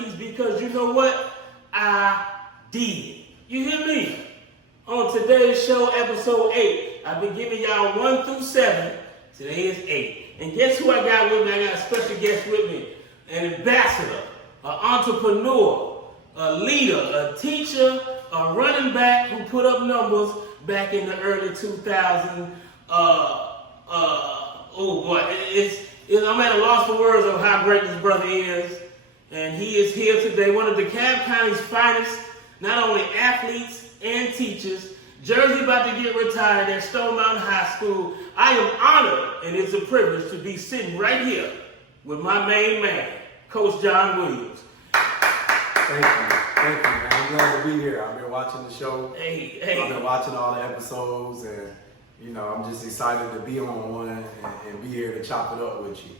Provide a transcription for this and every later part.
keys because you know what? I did. You hear me? On today's show, episode 8, I've been giving y'all 1 through 7. Today is 8. And guess who I got with me? I got a special guest with me. An ambassador, an entrepreneur, a leader, a teacher, a running back who put up numbers back in the early 2000s. Oh boy, I'm at a loss for words of how great this brother is. And he is here today, one of DeKalb County's finest, not only athletes and teachers. Jersey about to get retired at Stone Mountain High School. I am honored, and it's a privilege to be sitting right here with my main man, Coach John Williams. Thank you, man. I'm glad to be here. I've been watching the show. Hey. I've been watching all the episodes, and I'm just excited to be on one and be here to chop it up with you.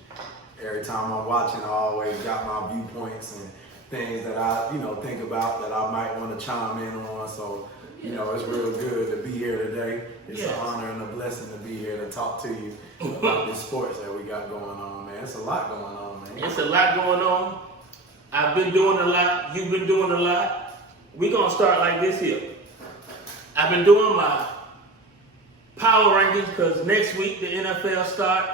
Every time I'm watching, I always got my viewpoints and things that I, think about that I might want to chime in on. So, it's real good to be here today. It's an honor and a blessing to be here to talk to you about the sports that we got going on, man. It's a lot going on, man. It's a lot going on. I've been doing a lot. You've been doing a lot. We're going to start like this here. I've been doing my power rankings because next week the NFL start.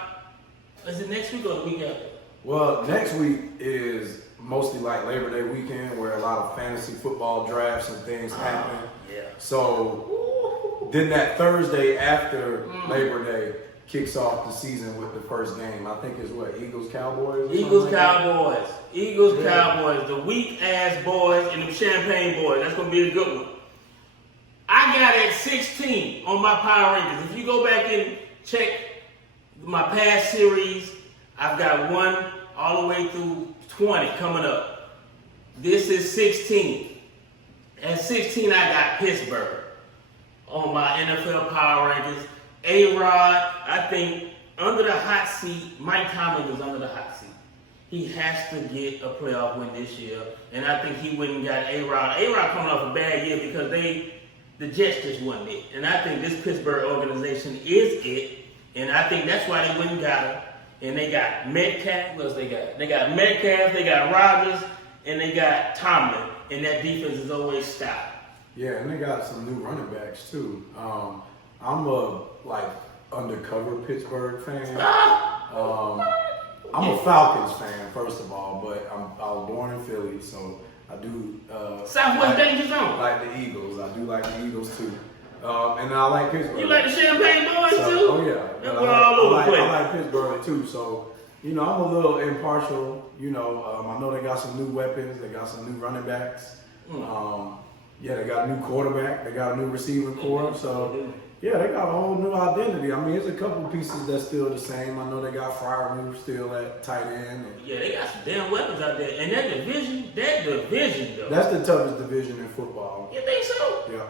Is it next week or the week after? Well, next week is mostly like Labor Day weekend where a lot of fantasy football drafts and things happen. Yeah. So then that Thursday after Labor Day kicks off the season with the first game. I think it's Eagles Cowboys? Eagles Cowboys. The weak ass boys and the Champagne boys. That's going to be a good one. I got at 16 on my power rankings. If you go back and check my past series, I've got 1 all the way through 20 coming up. This is 16. At 16, I got Pittsburgh on my NFL power rankings. A-Rod, I think, under the hot seat, Mike Tomlin was under the hot seat. He has to get a playoff win this year, and I think he went and got A-Rod. A-Rod coming off a bad year because the Jets just wasn't it. And I think this Pittsburgh organization is it, and I think that's why they went and got him. And they got Metcalf. What else they got? They got Metcalf, they got Rodgers, and they got Tomlin. And that defense is always stout. Yeah, and they got some new running backs too. I'm a undercover Pittsburgh fan. I'm a Falcons fan first of all, but I was born in Philly, so I do Southwest Danger Zone. Like the Eagles. I do like the Eagles too. And I like Pittsburgh. You like the Champagne boys too? Oh yeah. I like Pittsburgh too. So, I'm a little impartial. I know they got some new weapons. They got some new running backs. They got a new quarterback. They got a new receiving core. So, they got a whole new identity. I mean, there's a couple pieces that's still the same. I know they got Freiermuth still at tight end. Yeah, they got some damn weapons out there. And that division though. That's the toughest division in football. You think so? Yeah.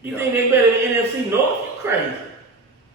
You think they better than NFC North? You crazy.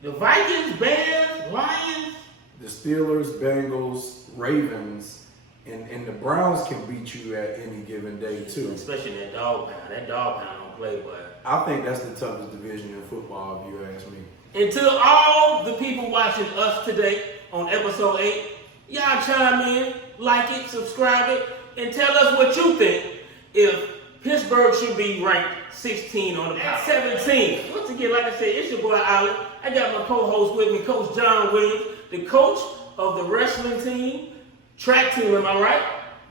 The Vikings, Bears, Lions. The Steelers, Bengals, Ravens, and the Browns can beat you at any given day too. Especially that dog pound. That dog pound don't play, boy. I think that's the toughest division in football, if you ask me. And to all the people watching us today on episode 8, y'all chime in, like it, subscribe it, and tell us what you think if Pittsburgh should be ranked 16 on the power. 17. Once again, like I said, it's your boy Ali. I got my co-host with me, Coach John Williams, the coach of the wrestling team, track team, am I right?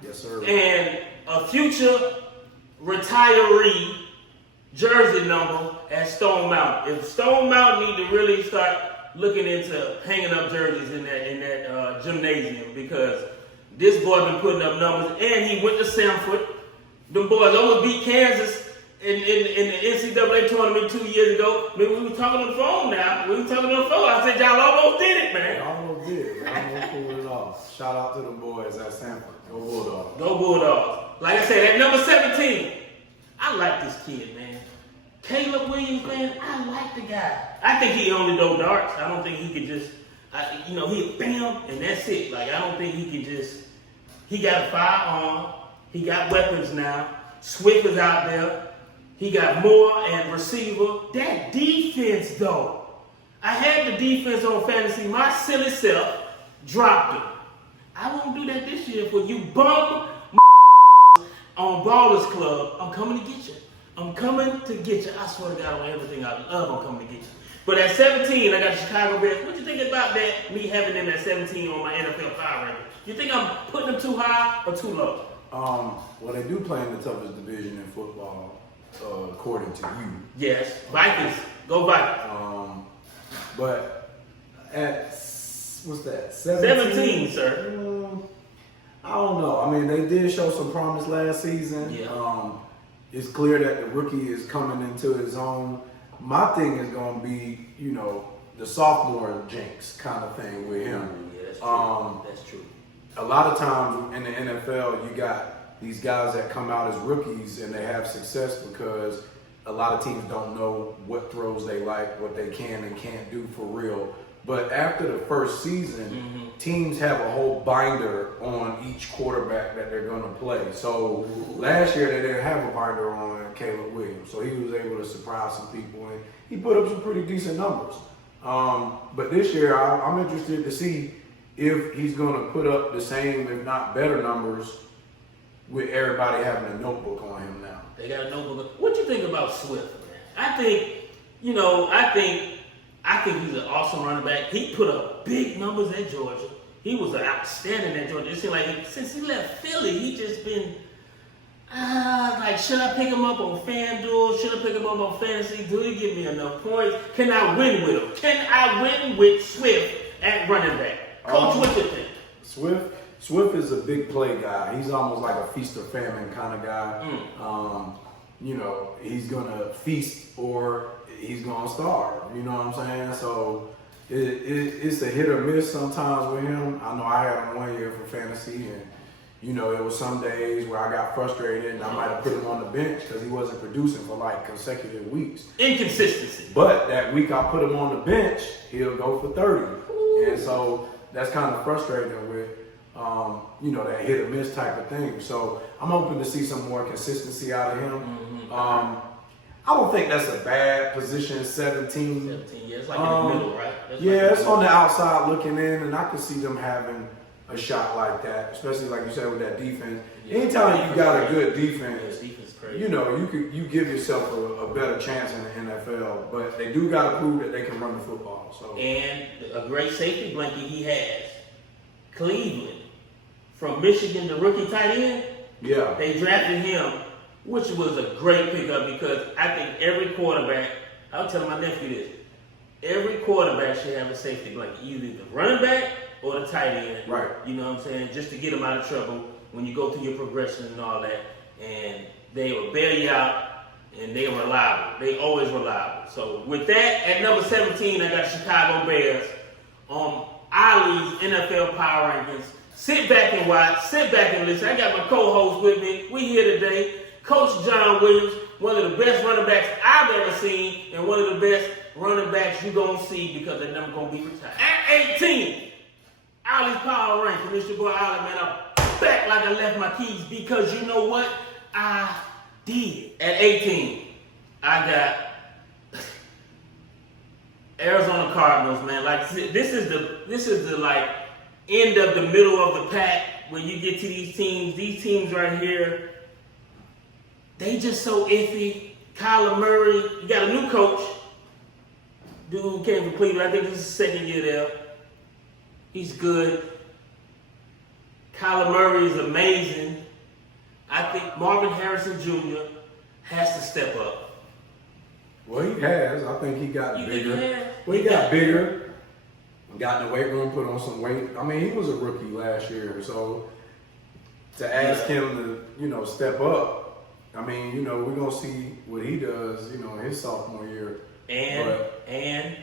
Yes, sir. And a future retiree jersey number at Stone Mountain. If Stone Mountain need to really start looking into hanging up jerseys in that gymnasium, because this boy been putting up numbers, and he went to Sanford. Them boys almost beat Kansas in the NCAA tournament 2 years ago. I mean, we were talking on the phone now. I said, y'all almost did it, man. Almost did. Almost pulled it off. Shout out to them boys at Sanford. Go Bulldogs. Go Bulldogs. Like I said, at number 17, I like this kid, man. Caleb Williams, man, I like the guy. I think he only throw darts. I don't think he could just, he bam, and that's it. Like, I don't think he could just, he got a firearm. He got weapons now. Swift is out there. He got Moore and receiver. That defense, though. I had the defense on fantasy. My silly self dropped him. I won't do that this year for you bum on Ballers Club, I'm coming to get you. I'm coming to get you. I swear to God on everything I love, I'm coming to get you. But at 17, I got the Chicago Bears. What you think about that, me having them at 17 on my NFL power ranking? You think I'm putting them too high or too low? Well, they do play in the toughest division in football, according to you. Yes, Vikings. Go Vikings. But at, what's that, 17? 17, sir. I don't know. I mean, they did show some promise last season. Yeah. It's clear that the rookie is coming into his own. My thing is going to be, you know, the sophomore jinx kind of thing with him. Yeah, that's true. That's true. A lot of times in the NFL, you got these guys that come out as rookies and they have success because a lot of teams don't know what throws they like, what they can and can't do for real. But after the first season, teams have a whole binder on each quarterback that they're going to play. So last year they didn't have a binder on Caleb Williams, so he was able to surprise some people and he put up some pretty decent numbers. But this year I'm interested to see if he's going to put up the same, if not better numbers with everybody having a notebook on him now. They got a notebook. What you think about Swift, man? I think he's an awesome running back. He put up big numbers at Georgia. He was outstanding at Georgia. It seemed like since he left Philly, he just been like, should I pick him up on FanDuel? Should I pick him up on Fantasy? Do he give me enough points? Can I win with him? Can I win with Swift at running back? Coach, what you think? Swift is a big play guy. He's almost like a feast or famine kind of guy. You know, he's gonna feast or he's gonna starve. You know what I'm saying? So it's a hit or miss sometimes with him. I know I had him 1 year for fantasy, and you know it was some days where I got frustrated and I might have put him on the bench because he wasn't producing for like consecutive weeks. Inconsistency. But that week I put him on the bench, he'll go for 30, and so that's kind of frustrating with. You know, that hit or miss type of thing. So I'm hoping to see some more consistency out of him. I don't think that's a bad position, 17. 17 years, like in the middle, right? That's It's on the outside looking in, and I could see them having a shot like that, especially like you said with that defense. Yeah, anytime you got a good defense, defense crazy. you know, you give yourself a better chance in the NFL. But they do got to prove that they can run the football. So and a great safety blanket he has, Cleveland. From Michigan, the rookie tight end, they drafted him, which was a great pickup because I think every quarterback, I'll tell my nephew this, every quarterback should have a safety blanket, either the running back or the tight end. Right. You know what I'm saying? Just to get them out of trouble when you go through your progression and all that. And they will bail you out, and they're reliable. They always reliable. So with that, at number 17, I got the Chicago Bears on Ali's NFL Power Rankings. Sit back and watch. Sit back and listen. I got my co-host with me. We here today. Coach John Williams, one of the best running backs I've ever seen, and one of the best running backs you're going to see because they're never going to be retired. At 18, Ali's Power Ranking. It's your boy Ali, man. I'm back like I left my keys because you know what? I did. At 18, I got Arizona Cardinals, man. Like this is the like end of the middle of the pack when you get to these teams. These teams right here, they just so iffy. Kyler Murray, you got a new coach. Dude who came from Cleveland. I think this is his second year there. He's good. Kyler Murray is amazing. I think Marvin Harrison Jr. has to step up. Well, he has. I think he got bigger. He got bigger. Got in the weight room, put on some weight. I mean, he was a rookie last year, so to ask him to, step up, I mean, we're gonna see what he does, his sophomore year. And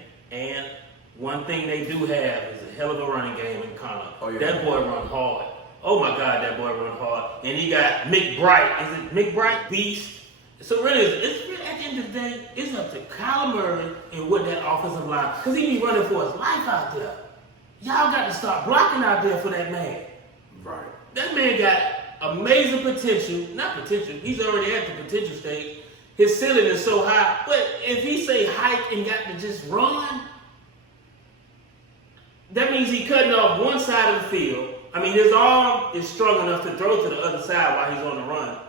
one thing they do have is a hell of a running game in Connor. Oh, yeah. That boy run hard. Oh my God, that boy run hard. And he got Mick Bright. Is it Mick Bright? Beast. So really, it's really, at the end of the day, it's up to Kyler Murray and what that offensive line, because he be running for his life out there. Y'all got to start blocking out there for that man. Right. That man got amazing potential. Not potential. He's already at the potential stage. His ceiling is so high. But if he say hike and got to just run, that means he cutting off one side of the field. I mean, his arm is strong enough to throw to the other side while he's on the run.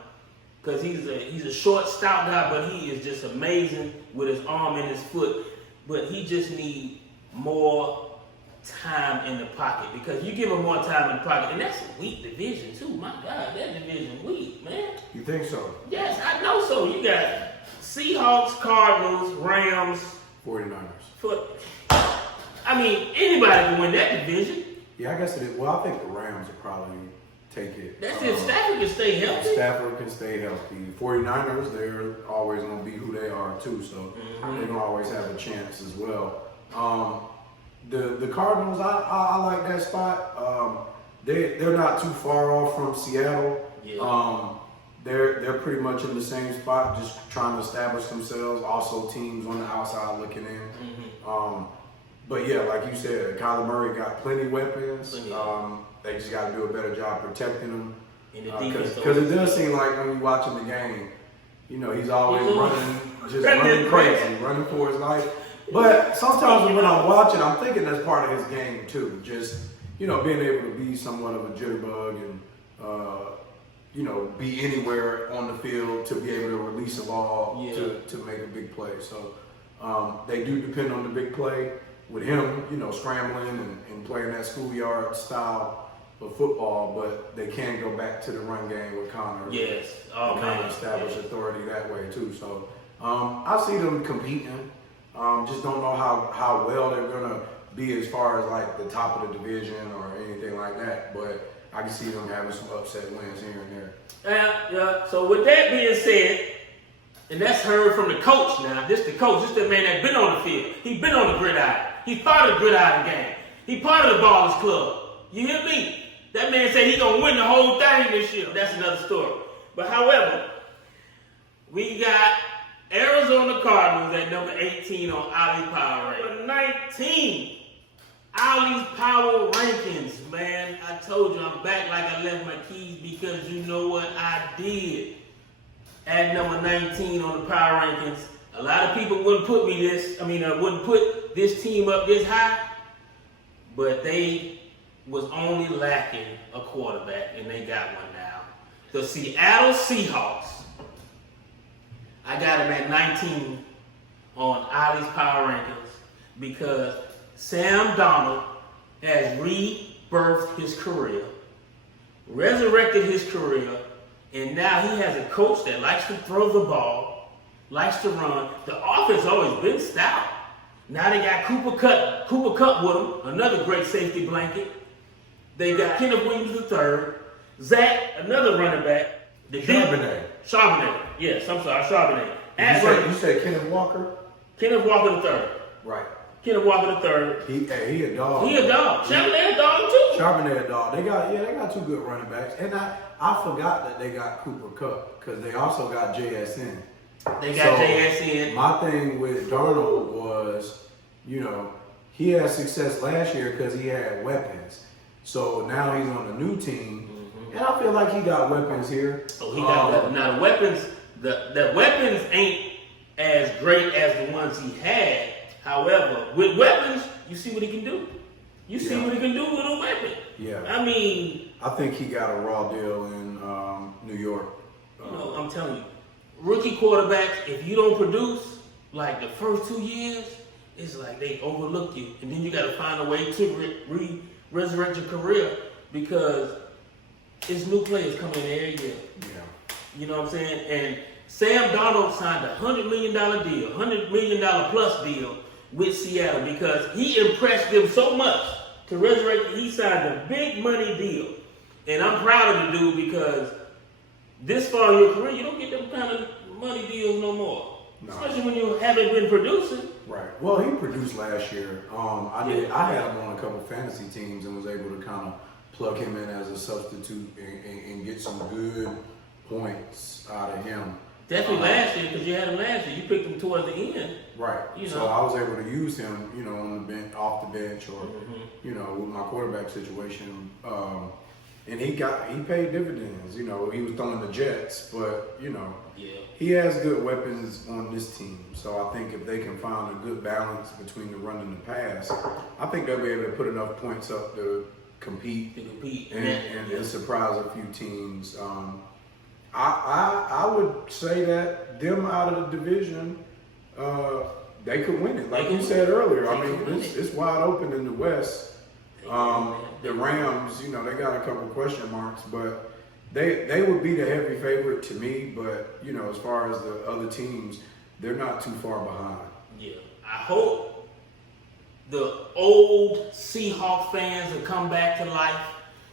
because he's a short, stout guy, but he is just amazing with his arm and his foot. But he just needs more time in the pocket, because you give him more time in the pocket, and that's a weak division too. My God, that division weak, man. You think so? Yes, I know so. You got Seahawks, Cardinals, Rams, 49ers. I mean, anybody can win that division. Yeah, I guess it is. Well, I think the Rams will probably take it. That's if Stafford can stay healthy. Stafford can stay healthy. 49ers, they're always going to be who they are too, so they're going to always have a chance as well. The Cardinals, I like that spot. They're not too far off from Seattle. Yeah. They're pretty much in the same spot, just trying to establish themselves. Also, teams on the outside looking in. But yeah, like you said, Kyler Murray got plenty weapons. They just got to do a better job protecting them. Because it does seem like when you're watching the game, you know, he's always running crazy, running for his life. But sometimes when I'm watching, I'm thinking that's part of his game too. Just, you know, being able to be somewhat of a jitterbug and, you know, be anywhere on the field to be able to release a ball to make a big play. So they do depend on the big play with him, you know, scrambling and playing that schoolyard style of football, but they can go back to the run game with Connor. Yes. Oh, kind of establish authority that way too. So I see them competing. Just don't know how well they're gonna be as far as like the top of the division or anything like that. But I can see them having some upset wins here and there. Yeah. So with that being said, and that's heard from the coach now. This the coach. This the man that been on the field. He been on the gridiron. He part of the gridiron game. He part of the Ballers Club. You hear me? That man said he gonna win the whole thing this year. That's another story. But however, we got Arizona Cardinals at number 18 on Ali's Power Rankings. Number 19, Ali's Power Rankings. Man, I told you I'm back like I left my keys, because you know what I did. At number 19 on the Power Rankings, a lot of people wouldn't put wouldn't put this team up this high, but they was only lacking a quarterback, and they got one now. The Seattle Seahawks. I got him at 19 on Ali's Power Rankings because Sam Darnold has rebirthed his career, resurrected his career, and now he has a coach that likes to throw the ball, likes to run. The offense always been stout. Now they got Cooper Kupp with them, another great safety blanket. They got Kenneth Williams III, Zach, another running back. Charbonnet. Yes, I'm sorry, Charbonnet. You said Kenneth Walker? Kenneth Walker III. Right. Kenneth Walker III. He a dog. He a dog. Charbonnet a dog too. Charbonnet a dog. They got two good running backs. And I forgot that they got Cooper Kupp because they also got JSN. They got JSN. My thing with Darnold was, you know, he had success last year because he had weapons. So now he's on a new team. And I feel like he got weapons here. Oh, he got weapons. Now the weapons ain't as great as the ones he had. However, with weapons, you see what he can do. You see what he can do with a weapon. Yeah. I mean, I think he got a raw deal in New York. You know, I'm telling you, rookie quarterbacks, if you don't produce like the first 2 years, it's like they overlook you, and then you got to find a way to resurrect your career because it's new players coming in every year. Yeah. You know what I'm saying? And Sam Darnold signed a $100 million deal, $100 million plus deal with Seattle because he impressed them so much to resurrect. He signed a big money deal. And I'm proud of the dude because this far in your career, you don't get them kind of money deals no more. No. Especially when you haven't been producing. Right. Well, he produced last year. I had him on a couple fantasy teams and was able to kind of plug him in as a substitute and get some good points out of him. Definitely last year, because you had him last year. You picked him towards the end. Right. You know. So I was able to use him, you know, on the bench, off the bench, or you know, with my quarterback situation. And he paid dividends. You know, he was throwing the Jets, but you know, he has good weapons on this team. So I think if they can find a good balance between the run and the pass, I think they'll be able to put enough points up to compete and surprise a few teams. I would say that them out of the division, they could win it. Like you said earlier, I mean, it's wide open in the West. The Rams, you know, they got a couple question marks, but they would be the heavy favorite to me. But you know, as far as the other teams, they're not too far behind. Yeah, I hope the old Seahawks fans will come back to life.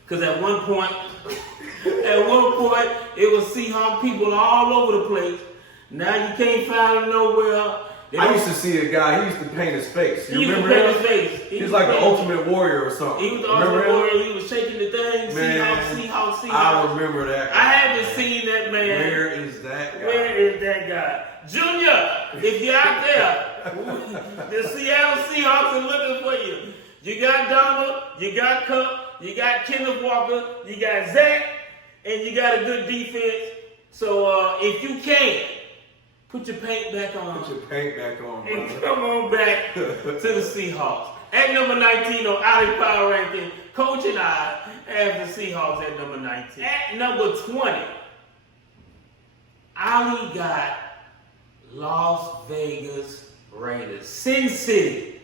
Because at one point, it was Seahawks people all over the place. Now you can't find them nowhere. I used to see a guy, he used to paint his face. You remember him? He's like the Ultimate Warrior or something. He was the Ultimate Warrior. He was shaking the thing. Man, Seahawks. I remember that guy. I haven't seen that man. Where is that guy? Where is that guy? Junior, if you're out there, the Seattle Seahawks are looking for you. You got Donald, you got Cup, you got Kenneth Walker, you got Zach, and you got a good defense. So if you can, put your paint back on. Put your paint back on, and brother. come on back to the Seahawks. At number 19 on Ali Power Ranking, Coach and I have the Seahawks at number 19. At number 20, Ali got Las Vegas Raiders. Sin City,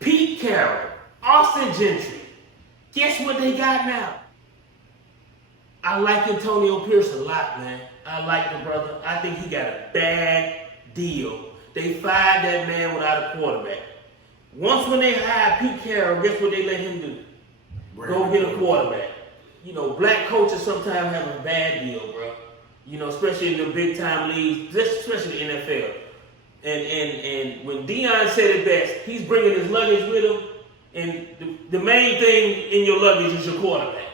Pete Carroll, Austin Gentry. Guess what they got now? I like Antonio Pierce a lot, man. I like the brother. I think he got a bad deal. They fired that man without a quarterback. Once when they hired Pete Carroll, guess what they let him do? Go get a quarterback. You know, black coaches sometimes have a bad deal, bro. You know, especially in the big time leagues, especially the NFL. And when Deion said it best, he's bringing his luggage with him, and the main thing in your luggage is your quarterback.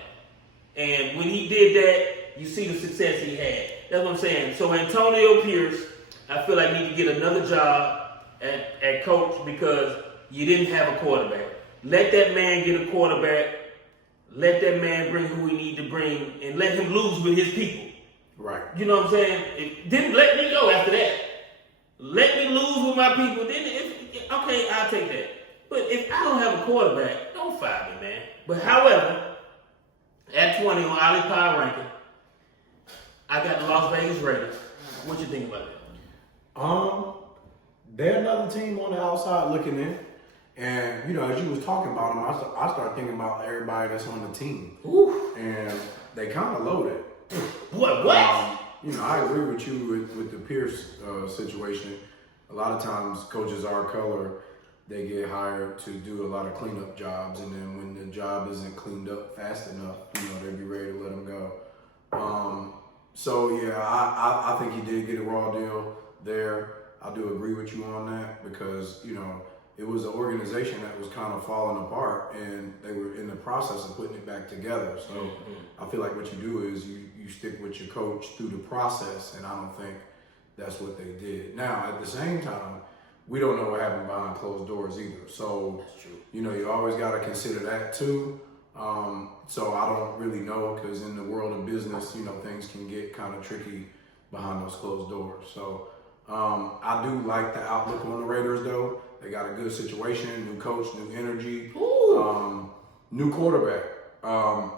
And when he did that, you see the success he had. That's what I'm saying. So Antonio Pierce, I feel like need to get another job at coach because you didn't have a quarterback. Let that man get a quarterback. Let that man bring who he need to bring, and let him lose with his people. Right. You know what I'm saying? Didn't let me go after that. Let me lose with my people. Okay, I'll take that. But if I don't have a quarterback, don't fire me, man. But however, at 20 on Ali Power Ranking, I got the Las Vegas Raiders. What you think about that? They're another team on the outside looking in. And, you know, as you was talking about them, I started thinking about everybody that's on the team. Ooh. And they kind of loaded. What? You know, I agree with you with the Pierce situation. A lot of times coaches our color, they get hired to do a lot of cleanup jobs. And then when the job isn't cleaned up fast enough, you know, they'll be ready to let them go. So, yeah, I think he did get a raw deal there. I do agree with you on that because, you know, it was an organization that was kind of falling apart and they were in the process of putting it back together. So I feel like what you do is you stick with your coach through the process, and I don't think that's what they did. Now, at the same time, we don't know what happened behind closed doors either. So, That's true. you know, you always got to consider that too. So I don't really know because in the world of business, you know, things can get kind of tricky behind those closed doors. So I do like the outlook on the Raiders though. They got a good situation, new coach, new energy, new quarterback,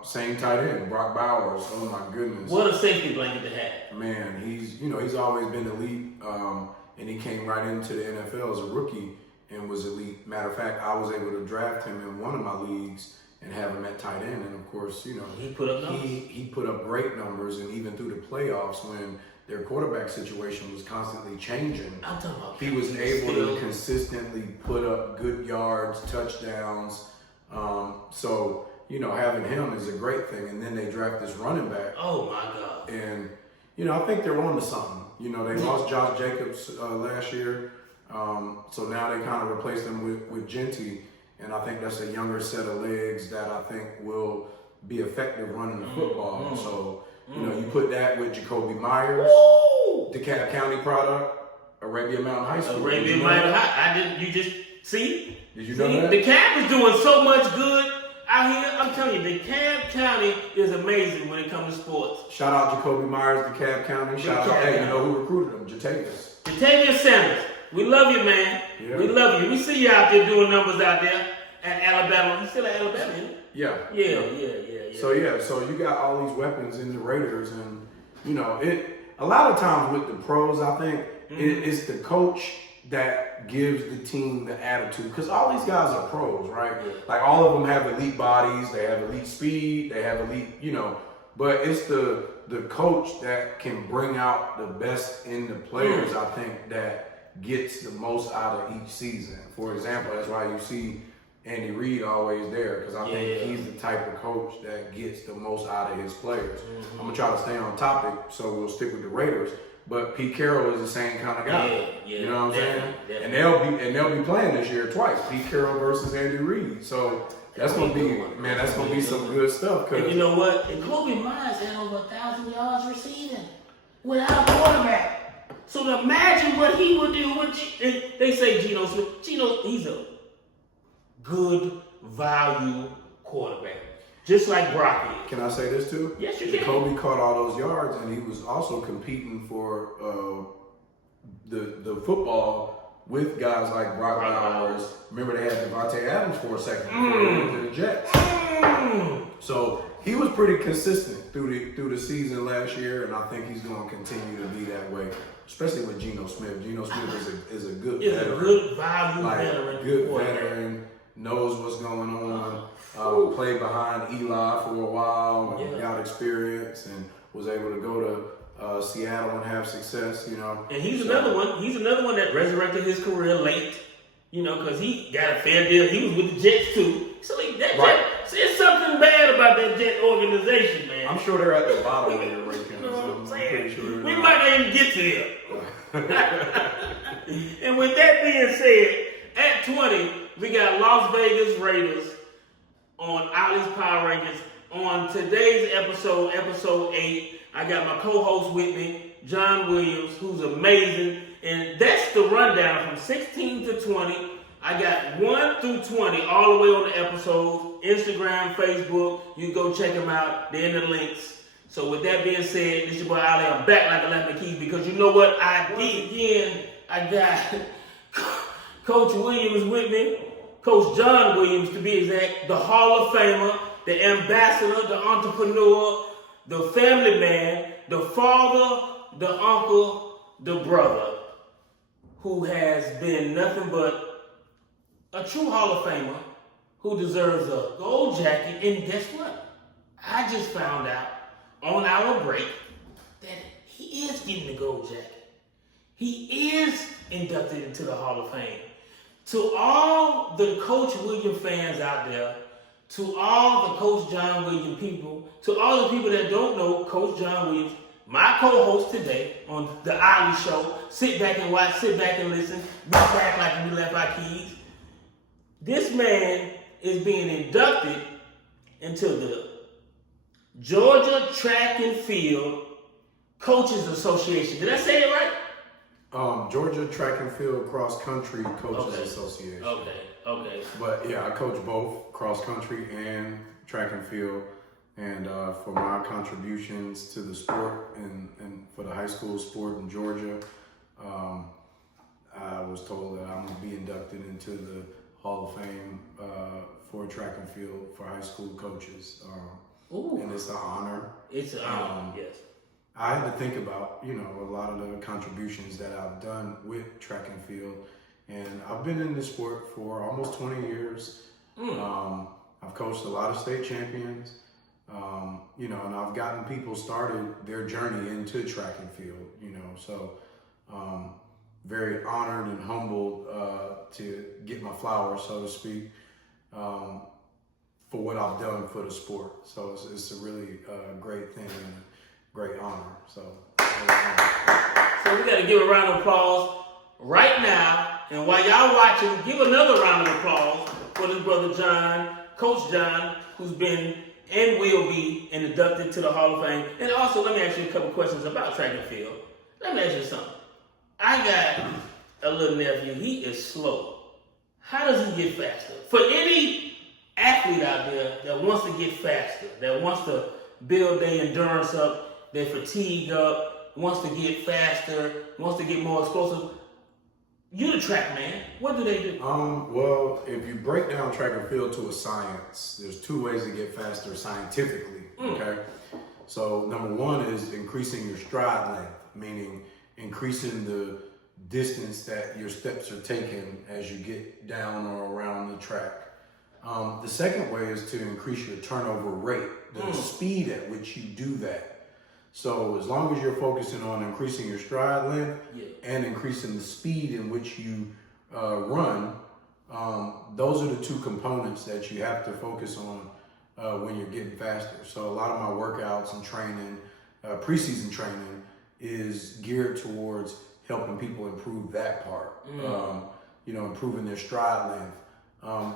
same tight end, Brock Bowers. Oh my goodness. What a safety blanket to have. Man, he's always been elite, and he came right into the NFL as a rookie and was elite. Matter of fact, I was able to draft him in one of my leagues and have him at tight end, and of course, you know, He put up numbers. he put up great numbers, and even through the playoffs when their quarterback situation was constantly changing, I'm talking about he was able still. to consistently put up good yards, touchdowns. So, you know, having him is a great thing. And then they draft this running back. Oh my God. And, you know, I think they're on to something. You know, they lost Josh Jacobs last year. So now they kind of replaced him with Genty. And I think that's a younger set of legs that I think will be effective running the football. So, you know, you put that with Jacoby Myers, DeKalb County product, Arabia Mountain High School. Arabia Mountain High. I didn't. You just see. Did you know that? DeKalb is doing so much good out here. I'm telling you, DeKalb County is amazing when it comes to sports. Shout out Jacoby Myers, DeKalb County. Shout out, hey, you know who recruited him? Jatavius. Jatavius Sanders. We love you, man. Yeah. We love you. We see you out there doing numbers out there at Alabama. He's still at Alabama, isn't he? Yeah. Yeah. So you got all these weapons in the Raiders, and you know, a lot of times with the pros, I think it's the coach that gives the team the attitude, because all these guys are pros, right? Yeah. Like all of them have elite bodies, they have elite speed, they have elite, you know, but it's the coach that can bring out the best in the players, I think, that gets the most out of each season. For example, that's why you see Andy Reid always there, because I think he's the type of coach that gets the most out of his players. I'm gonna try to stay on topic, so we'll stick with the Raiders. But Pete Carroll is the same kind of guy. You know what I'm saying? Definitely. And they'll be playing this year twice. Pete Carroll versus Andy Reid. So that's gonna be, man, that's gonna be some good stuff. And you know what? And Kobe Bryant had over 1,000 yards receiving without a quarterback. So imagine what he would do with they say Geno Smith. He's a good value quarterback. Just like Brock is. Can I say this too? Yes, you can. Kobe caught all those yards, and he was also competing for the football with guys like Brock Bowers. Remember, they had Devontae Adams for a second before he went to the Jets. So he was pretty consistent through the season last year, and I think he's going to continue to be that way, especially with Geno Smith. Geno Smith is a good veteran. A good value like, veteran. Good veteran, knows what's going on. Played behind Eli for a while and got experience, and was able to go to Seattle and have success, you know. And he's another one. He's another one that resurrected his career late, you know, because he got a fair deal. He was with the Jets too. So there's something bad about that Jet organization, man. I'm sure they're at the bottom of your rankings. You know what I'm saying? Pretty sure We might not even get to them. And with that being said, at 20, we got Las Vegas Raiders on Ali's Power Rankings. On today's episode, episode 8, I got my co-host with me, John Williams, who's amazing. And that's the rundown from 16 to 20. I got 1 through 20 all the way on the episodes. Instagram, Facebook, you can go check them out. They're in the links. So with that being said, this your boy Ali. I'm back like 11 keys, because you know what I did again. I got Coach Williams with me. Coach John Williams, to be exact, the Hall of Famer, the ambassador, the entrepreneur, the family man, the father, the uncle, the brother, who has been nothing but a true Hall of Famer who deserves a gold jacket. And guess what? I just found out on our break that he is getting the gold jacket. He is inducted into the Hall of Fame. To all the Coach William fans out there, to all the Coach John Williams people, to all the people that don't know Coach John Williams, my co-host today on the Ali Show, sit back and watch, sit back and listen, be back like we left our keys. This man is being inducted into the Georgia Track and Field Coaches Association. Did I say it right? Georgia Track and Field Cross Country Coaches Association. Okay. But yeah, I coach both cross country and track and field. And for my contributions to the sport and for the high school sport in Georgia, I was told that I'm going to be inducted into the Hall of Fame for track and field for high school coaches. And it's an honor. It's an honor, yes. I had to think about, you know, a lot of the contributions that I've done with track and field. And I've been in this sport for almost 20 years. I've coached a lot of state champions, you know, and I've gotten people started their journey into track and field, you know. So very honored and humbled to get my flowers, so to speak, for what I've done for the sport. So it's a really great thing and a great honor. So we got to give a round of applause right now. And while y'all watching, give another round of applause for this brother John, Coach John, who's been and will be inducted to the Hall of Fame. And also, let me ask you a couple questions about track and field. Let me ask you something. I got a little nephew. He is slow. How does he get faster? For any athlete out there that wants to get faster, that wants to build their endurance up, their fatigue up, wants to get faster, wants to get more explosive, you're the track man. What do they do? Well, if you break down track and field to a science, there's two ways to get faster scientifically, okay? So number one is increasing your stride length, meaning increasing the distance that your steps are taking as you get down or around the track. The second way is to increase your turnover rate, the speed at which you do that. So as long as you're focusing on increasing your stride length and increasing the speed in which you run, those are the two components that you have to focus on when you're getting faster. So a lot of my workouts and training, preseason training, is geared towards helping people improve that part. Improving their stride length.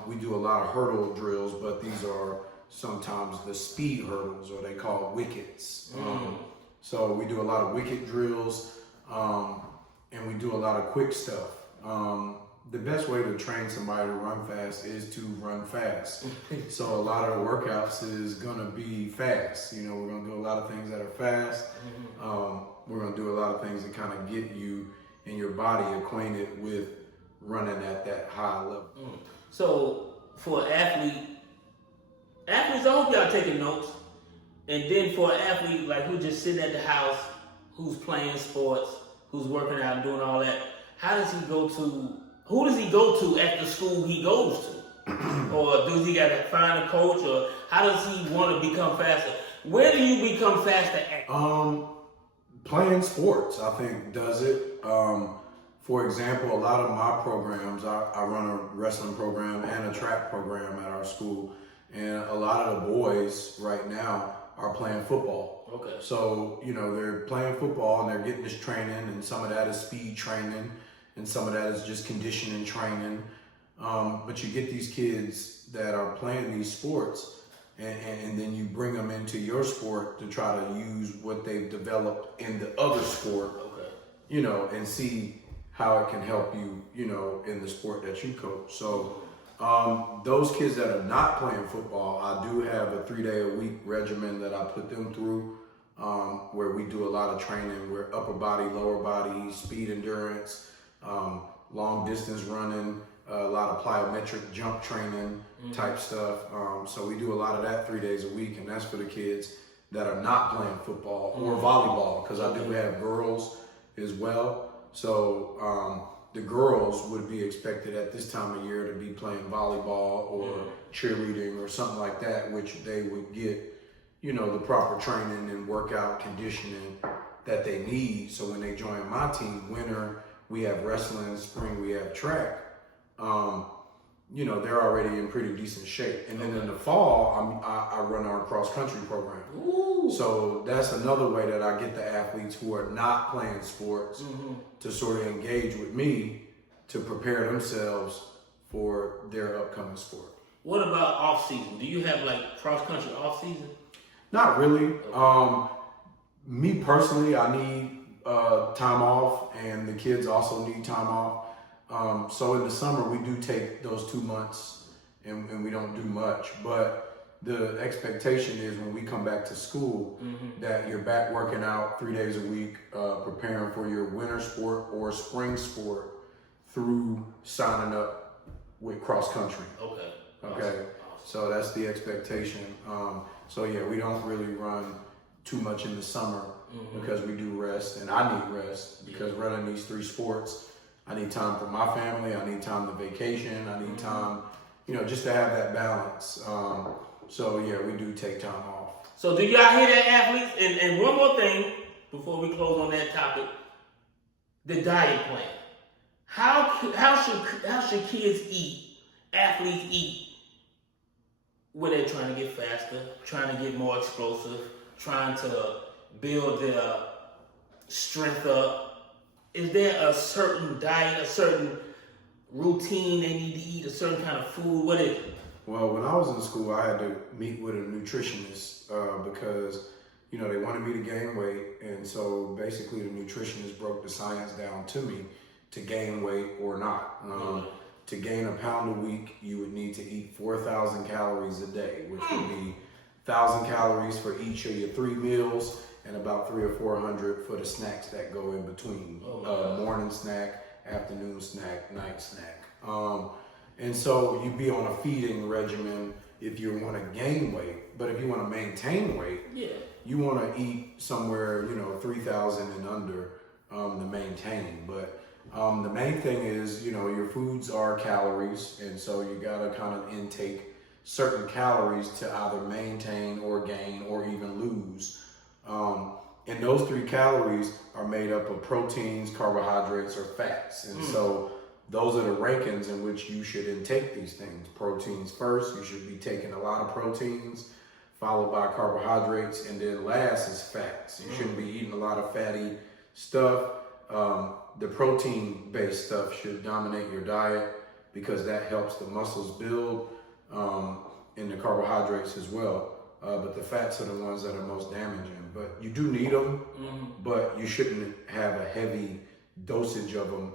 We do a lot of hurdle drills, but these are sometimes the speed hurdles, or they call wickets. So we do a lot of wicket drills, and we do a lot of quick stuff. The best way to train somebody to run fast is to run fast. So a lot of the workouts is gonna be fast. We're gonna do a lot of things that are fast. We're gonna do a lot of things that kind of get you and your body acquainted with running at that high level. So for athletes, I hope y'all taking notes. And then for an athlete like who just sitting at the house, who's playing sports, who's working out and doing all that, who does he go to at the school he goes to? Or does he got to find a coach? Or how does he want to become faster? Where do you become faster at? Playing sports, I think, does it. For example, a lot of my programs, I run a wrestling program and a track program at our school. And a lot of the boys right now are playing football. Okay. So, they're playing football and they're getting this training, and some of that is speed training, and some of that is just conditioning training. But you get these kids that are playing these sports, and then you bring them into your sport to try to use what they've developed in the other sport, and see how it can help you, in the sport that you coach. So those kids that are not playing football, I do have a 3-day-a-week regimen that I put them through, where we do a lot of training. We're upper body, lower body, speed endurance, long distance running, a lot of plyometric jump training type stuff. So we do a lot of that 3 days a week, and that's for the kids that are not playing football or volleyball, because I do have girls as well. So the girls would be expected at this time of year to be playing volleyball or cheerleading or something like that, which they would get, the proper training and workout conditioning that they need. So when they join my team, winter, we have wrestling, spring, we have track. They're already in pretty decent shape. And then in the fall, I run our cross country program. Ooh. So that's another way that I get the athletes who are not playing sports to sort of engage with me to prepare themselves for their upcoming sport. What about off season? Do you have like cross country off season? Not really. Me personally, I need time off, and the kids also need time off. So in the summer, we do take those 2 months and we don't do much. But the expectation is when we come back to school that you're back working out 3 days a week, preparing for your winter sport or spring sport through signing up with cross country. Okay. Okay. So that's the expectation. We don't really run too much in the summer because we do rest, and I need rest because running these 3 sports, I need time for my family. I need time to vacation. I need time, just to have that balance. We do take time off. So do y'all hear that, athletes? And one more thing before we close on that topic: the diet plan. How should kids eat? Athletes eat when they're trying to get faster, trying to get more explosive, trying to build their strength up. Is there a certain diet, a certain routine they need to eat, a certain kind of food? What is it? Well, when I was in school, I had to meet with a nutritionist because, they wanted me to gain weight. And so basically the nutritionist broke the science down to me to gain weight or not. To gain a pound a week, you would need to eat 4,000 calories a day, which would be 1,000 calories for each of your 3 meals, and about 300 or 400 for the snacks that go in between. Morning snack, afternoon snack, night snack. And so you'd be on a feeding regimen if you want to gain weight. But if you want to maintain weight, you want to eat somewhere, 3,000 and under to maintain. But the main thing is, your foods are calories, and so you got to kind of intake certain calories to either maintain or gain or even lose. And those 3 calories are made up of proteins, carbohydrates, or fats. And so those are the rankings in which you should intake these things. Proteins first, you should be taking a lot of proteins, followed by carbohydrates, and then last is fats. You shouldn't be eating a lot of fatty stuff. The protein-based stuff should dominate your diet because that helps the muscles build, and the carbohydrates as well. But the fats are the ones that are most damaging. But you do need them, but you shouldn't have a heavy dosage of them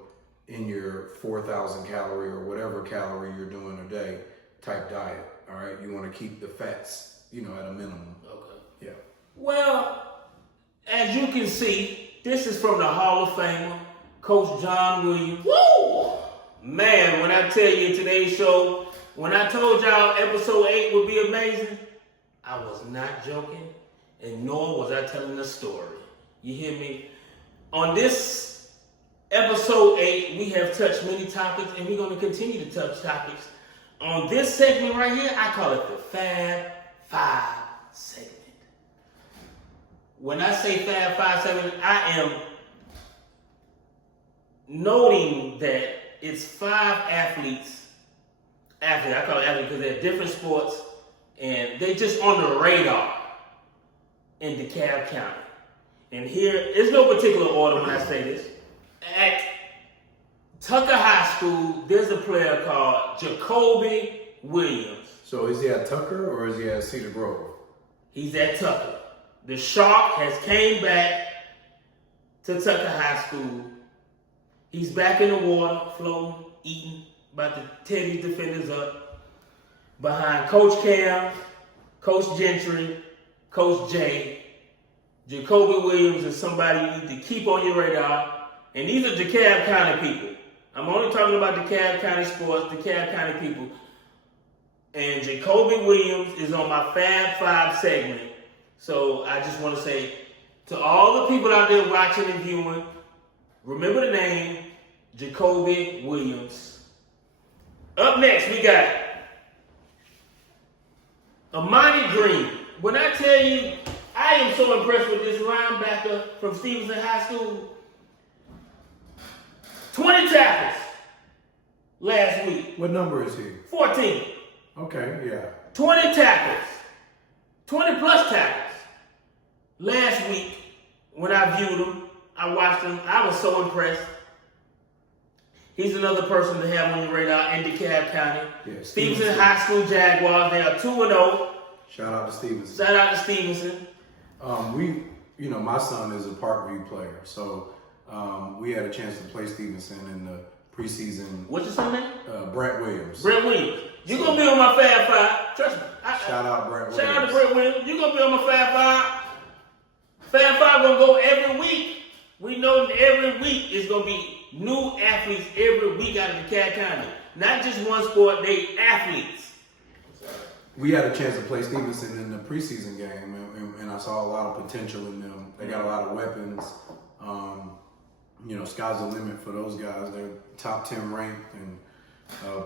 in your 4,000 calorie or whatever calorie you're doing a day type diet. All right, you want to keep the fats, at a minimum. Okay. Yeah. Well, as you can see, this is from the Hall of Famer, Coach John Williams. Woo! Man, when I tell you in today's show, when I told y'all episode 8 would be amazing, I was not joking, and nor was I telling a story. You hear me? On this episode 8, we have touched many topics, and we're going to continue to touch topics. On this segment right here, I call it the Fab 5 segment. When I say Fab 5 segment, I am noting that it's 5 athletes, I call it athletes because they're different sports, and they just on the radar in DeKalb County. And here, there's no particular order when I say this. At Tucker High School, there's a player called Jacoby Williams. So is he at Tucker or is he at Cedar Grove? He's at Tucker. The Shark has came back to Tucker High School. He's back in the water, floating, eating, about to tear these defenders up. Behind Coach Cam, Coach Gentry, Coach Jay. Jacoby Williams is somebody you need to keep on your radar. And these are DeKalb County people. I'm only talking about DeKalb County sports, DeKalb County people. And Jacoby Williams is on my Fab 5 segment. So I just want to say to all the people out there watching and viewing, remember the name, Jacoby Williams. Up next, we got Amani Green. When I tell you, I am so impressed with this linebacker from Stevenson High School. 20 tackles last week. What number is he? 14. Okay, yeah. 20 tackles. 20 plus tackles. Last week, when I viewed him, I watched him, I was so impressed. He's another person to have on your radar in DeKalb County. Yeah, Stevenson High School Jaguars, they are 2-0. Shout out to Stevenson. Shout out to Stevenson. My son is a Parkview player, so we had a chance to play Stevenson in the preseason. What's your son's name? Brett Williams. Brett Williams. You're going to be on my Fab 5. Trust me. Shout out Brett Williams. Shout out to Brett Williams. You're going to be on my Fab 5. Fab 5 going to go every week. We know that every week is going to be new athletes every week out of DeKalb County. Not just one sport, they athletes. We had a chance to play Stevenson in the preseason game, and I saw a lot of potential in them. They got a lot of weapons. Sky's the limit for those guys. They're top 10 ranked and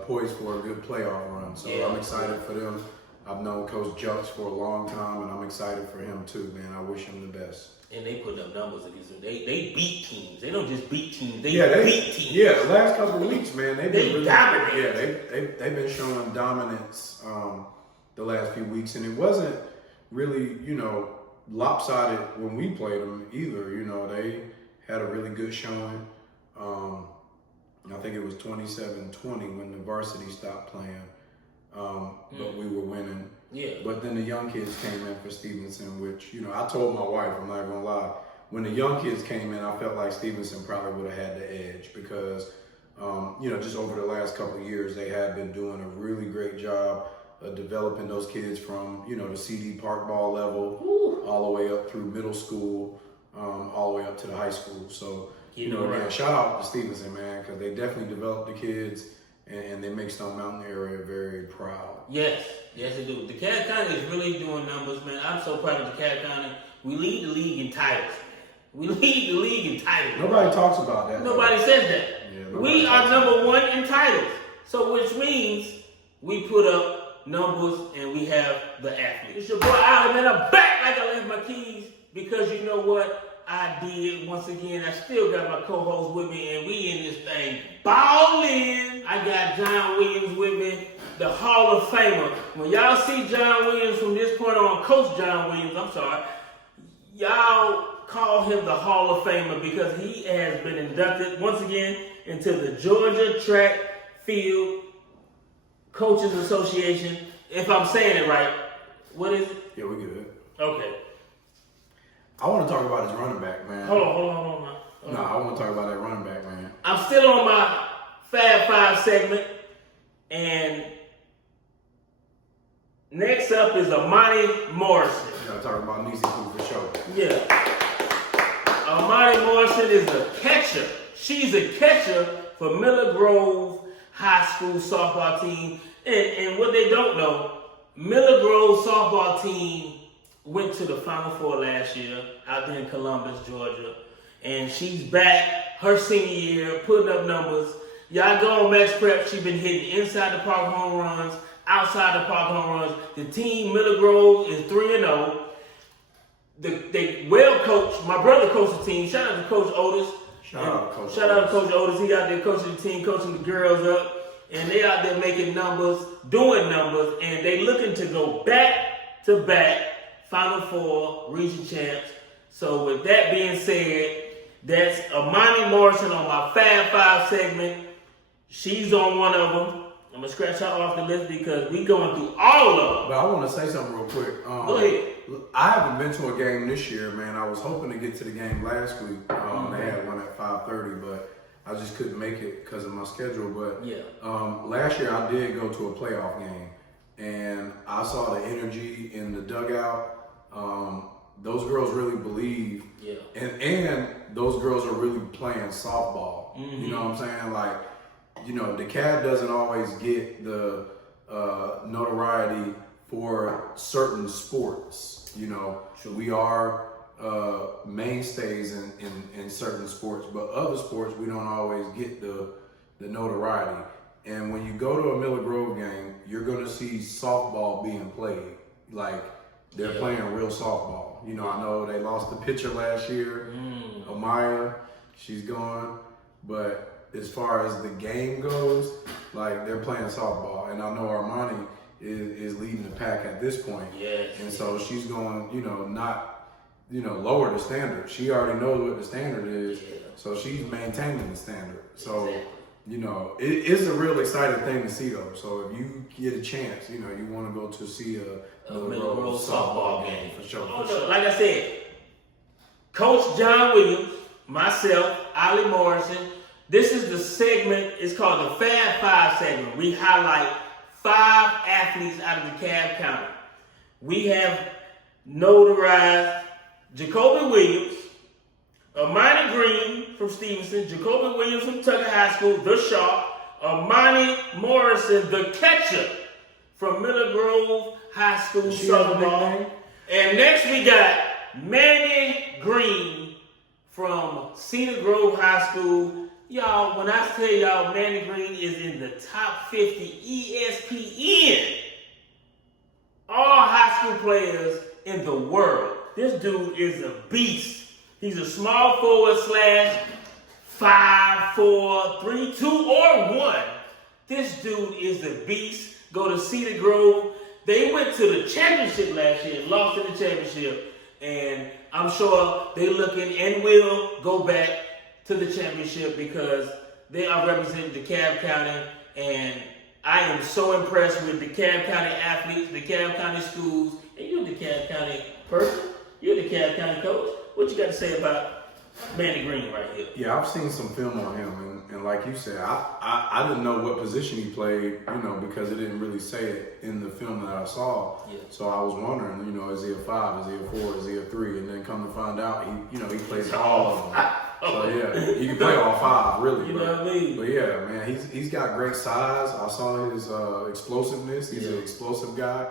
poised for a good playoff run. So Yeah. I'm excited for them. I've known Coach Jux for a long time, and I'm excited for him too, man. I wish him the best. And they put up numbers against them. They beat teams. They don't just beat teams. They beat teams. Yeah, the last couple of weeks, man, they've been They really, dominate. Yeah, they've been showing dominance the last few weeks, and it wasn't really, lopsided when we played them either. They had a really good showing. I think it was 27-20 when the varsity stopped playing, but we were winning. Yeah. But then the young kids came in for Stevenson, which, I told my wife, I'm not gonna lie, when the young kids came in, I felt like Stevenson probably would have had the edge because, just over the last couple of years, they have been doing a really great job of developing those kids from, the CD Park ball level all the way up through middle school, all the way up to the high school. So, again, shout out to Stevenson, man, because they definitely developed the kids and they make Stone Mountain area very proud. Yes, they do. DeKalb County is really doing numbers, man. I'm so proud of DeKalb County. We lead the league in titles. We lead the league in titles. Nobody talks about that. Nobody says that. Yeah, We nobody are talks number about one in titles. So which means we put up numbers and we have the athletes. It's your boy Allen, and I'm back like I left my keys because you know what I did once again. I still got my co-host with me and we in this thing ballin'. I got John Williams with me, the Hall of Famer. When y'all see John Williams from this point on, Coach John Williams, I'm sorry, y'all call him the Hall of Famer because he has been inducted once again into the Georgia Track Field Coaches Association. If I'm saying it right, what is it? Yeah, we good. Okay. I want to talk about his running back, man. Hold on, man. No, I want to talk about that running back, man. I'm still on my Fab Five segment, and next up is Amani Morrison. You know, talking about Nisi Poo for sure. Yeah. Amani Morrison is a catcher. She's a catcher for Miller Grove High School softball team. And what they don't know, Miller Grove softball team went to the Final Four last year out there in Columbus, Georgia. And she's back her senior year, putting up numbers. Y'all go on Max Prep. She's been hitting inside the park home runs, outside the park home runs. The team, Miller Grove, is 3-0. They well coached. My brother coached the team. Shout out to Coach Otis. Shout out to Coach Otis. He out there coaching the team, coaching the girls up. And they out there making numbers, doing numbers. And they looking to go back-to-back Final Four region champs. So with that being said, that's Amani Morrison on my Fab Five segment. She's on one of them. I'm going to scratch her off the list because we going through all of them. But I want to say something real quick. Go ahead. I haven't been to a game this year, man. I was hoping to get to the game last week. They had one at 5:30, but I just couldn't make it because of my schedule. But Yeah. Last year I did go to a playoff game, and I saw the energy in the dugout. Those girls really believe, Yeah. and those girls are really playing softball. Mm-hmm. You know what I'm saying? Like, you know, DeKalb doesn't always get the notoriety for certain sports. You know, we are mainstays in certain sports, but other sports we don't always get the notoriety. And when you go to a Miller Grove game, you're gonna see softball being played. Like, they're playing real softball. You know, I know they lost the pitcher last year, Amaya, she's gone, but as far as the game goes, like, they're playing softball. And I know Armani is leading the pack at this point. Yes. And so she's going, you know, not, you know, lower the standard. She already knows what the standard is. Yeah. So she's maintaining the standard. So, Exactly. you know, it is a real exciting thing to see though. So if you get a chance, you know, you want to go to see a Miller Grove softball game. for sure. Oh, no, like I said, Coach John Williams, myself, Ali Morrison. This is the segment. It's called the Fab Five segment. We highlight 5 athletes out of DeKalb County. We have notarized Jacoby Williams, Amani Green from Stevenson, Jacoby Williams from Tucker High School, the Shark, Amani Morrison, the catcher from Miller Grove High School She have a softball. nickname? And next we got Manny Green from Cedar Grove High School. Y'all, when I tell y'all Manny Green is in the top 50 ESPN, all high school players in the world. This dude is a beast. He's a small forward / 5'4", 3'2", or 1. This dude is a beast. Go to Cedar Grove. They went to the championship last year, lost in the championship, and I'm sure they're looking and will go back to the championship because they are representing DeKalb County, and I am so impressed with DeKalb County athletes, DeKalb County schools, and you're a DeKalb County person, you're a DeKalb County coach. What you got to say about Manny Green right here? Yeah, I've seen some film on him, and like you said, I didn't know what position he played, you know, because it didn't really say it in the film that I saw. Yeah. So I was wondering, you know, is he a 5, is he a 4, is he a 3? And then come to find out, he plays all of them. So yeah, he can play all 5, really. You know what I mean? But yeah, man, he's got great size. I saw his explosiveness. He's an explosive guy.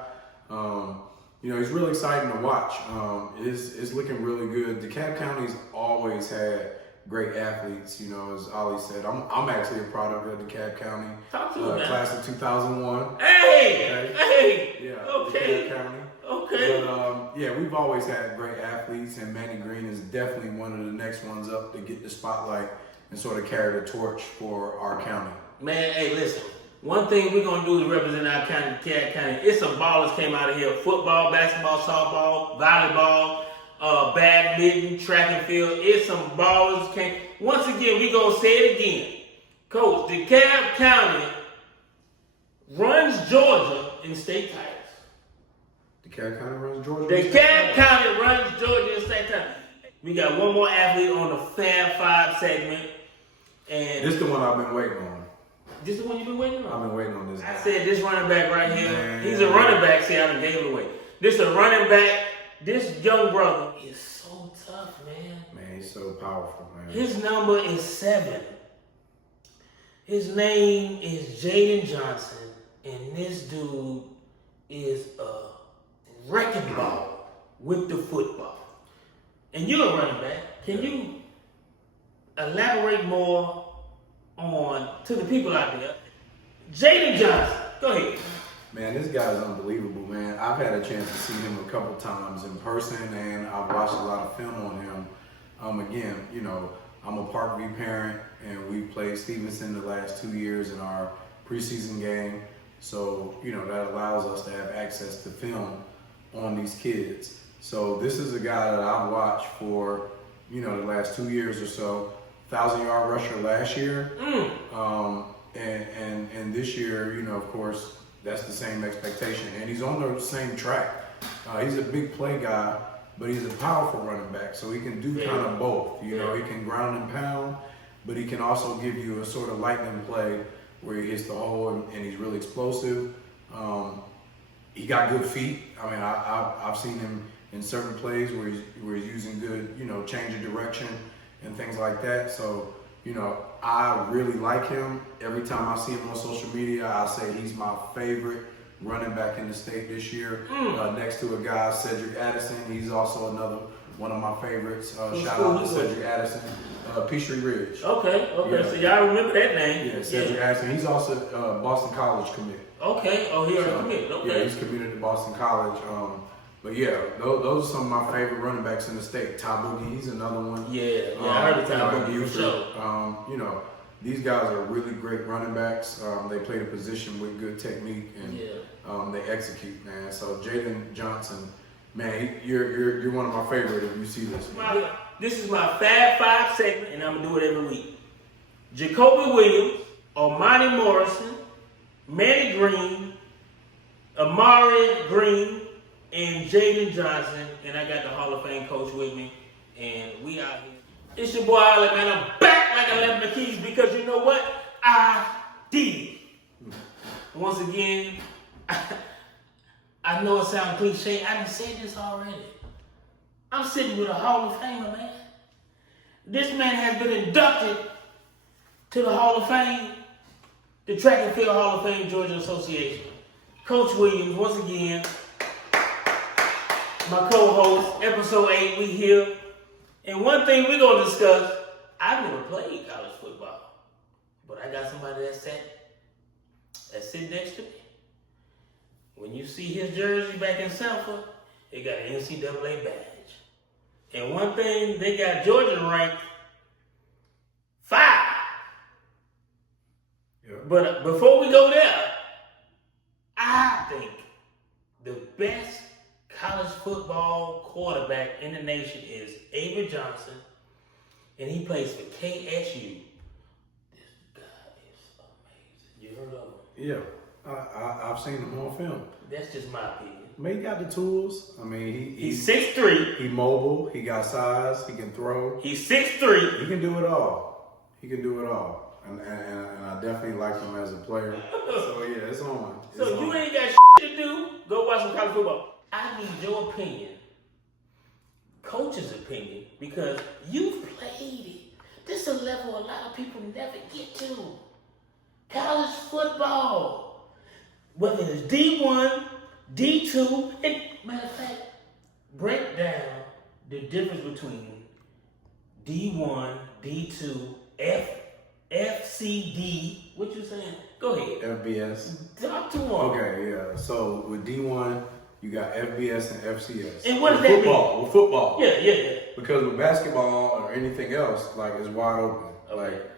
he's really exciting to watch. It's looking really good. DeKalb County's always had great athletes. As Ali said, I'm actually a product of DeKalb County. Talk to me, man. Class of 2001. Hey! Yeah. Okay. DeKalb County. Okay. But we've always had great athletes, and Manny Green is definitely one of the next ones up to get the spotlight and sort of carry the torch for our county. Man, hey, listen. One thing we're going to do to represent our county, DeKalb County, it's some ballers came out of here. Football, basketball, softball, volleyball, badminton, track and field. It's some ballers came. Once again, we're going to say it again. Coach, DeKalb County runs Georgia in state titles. DeKalb County runs Georgia. DeKalb County runs Georgia in state titles. We got one more athlete on the Fab Five segment. And this is the one I've been waiting on. This is the one you've been waiting on? I've been waiting on this guy. I said this running back right here. Man. He's a running back. See, I done gave it away. This is a running back. This young brother is so tough, man. Man, he's so powerful, man. His number is 7. His name is Jaden Johnson, and this dude is a wrecking ball with the football. And you're a running back. Can you elaborate more to the people out there? Jaden Johnson, go ahead. Man, this guy is unbelievable, man. I've had a chance to see him a couple times in person, and I've watched a lot of film on him. Again, I'm a Parkview parent, and we played Stevenson the last 2 years in our preseason game. So, that allows us to have access to film on these kids. So this is a guy that I've watched for, the last 2 years or so. 1,000-yard rusher last year. And this year, of course, that's the same expectation. And he's on the same track. He's a big play guy, but he's a powerful running back. So he can do kind of both. He can ground and pound, but he can also give you a sort of lightning play where he hits the hole and he's really explosive. He got good feet. I mean, I've seen him in certain plays where he's using good, change of direction and things like that. So, I really like him. Every time I see him on social media, I say he's my favorite running back in the state this year. Next to a guy, Cedric Addison. He's also another one of my favorites. Shout out to Cedric Addison, Peachtree Ridge. Okay. Yeah. So y'all remember that name? Yeah, Cedric Addison. He's also Boston College commit. Okay. Oh, he already committed. Okay. Yeah, he's committed to Boston College. But yeah, those are some of my favorite running backs in the state. Ty Boogie, he's another one. Yeah, I heard of Ty Boogie for sure. These guys are really great running backs. They play the position with good technique and they execute, man. So Jaden Johnson, man, you're one of my favorite if you see this. This is my Fab Five segment, and I'm gonna do it every week. Jacoby Williams, Armani Morrison, Manny Green, Amari Green, and Jaden Johnson, and I got the Hall of Fame coach with me, and we out here. It's your boy Alec, man. I'm back like I left my keys because you know what? I did. Once again, I know it sounds cliche. I done said this already. I'm sitting with a Hall of Famer, man. This man has been inducted to the Hall of Fame, the Track and Field Hall of Fame Georgia Association. Coach Williams, once again, my co-host, episode 8, we here. And one thing we're going to discuss, I've never played college football, but I got somebody that's sitting next to me. When you see his jersey back in Sanford, it got an NCAA badge. And one thing, they got Georgia ranked 5. Yeah. But before we go there, I think the best college football quarterback in the nation is Avery Johnson, and he plays for KSU. This guy is amazing. You heard of him? Yeah, I've seen him on film. That's just my opinion. Man, he got the tools. I mean, He's 6'3". He mobile. He got size. He can throw. He's 6'3". He can do it all. And I definitely like him as a player. So yeah, it's on. So you ain't got shit to do. Go watch some college football. I need your opinion, coach's opinion, because you've played it. This is a level a lot of people never get to. College football. Whether it's D1, D2, and matter of fact, break down the difference between D1, D2, FCD. What you saying? Go ahead. FBS. Talk to him. Okay, yeah. So with D1, you got FBS and FCS. And what does With that football. With football. mean? Yeah. Because with basketball or anything else, like it's wide open. Okay. Like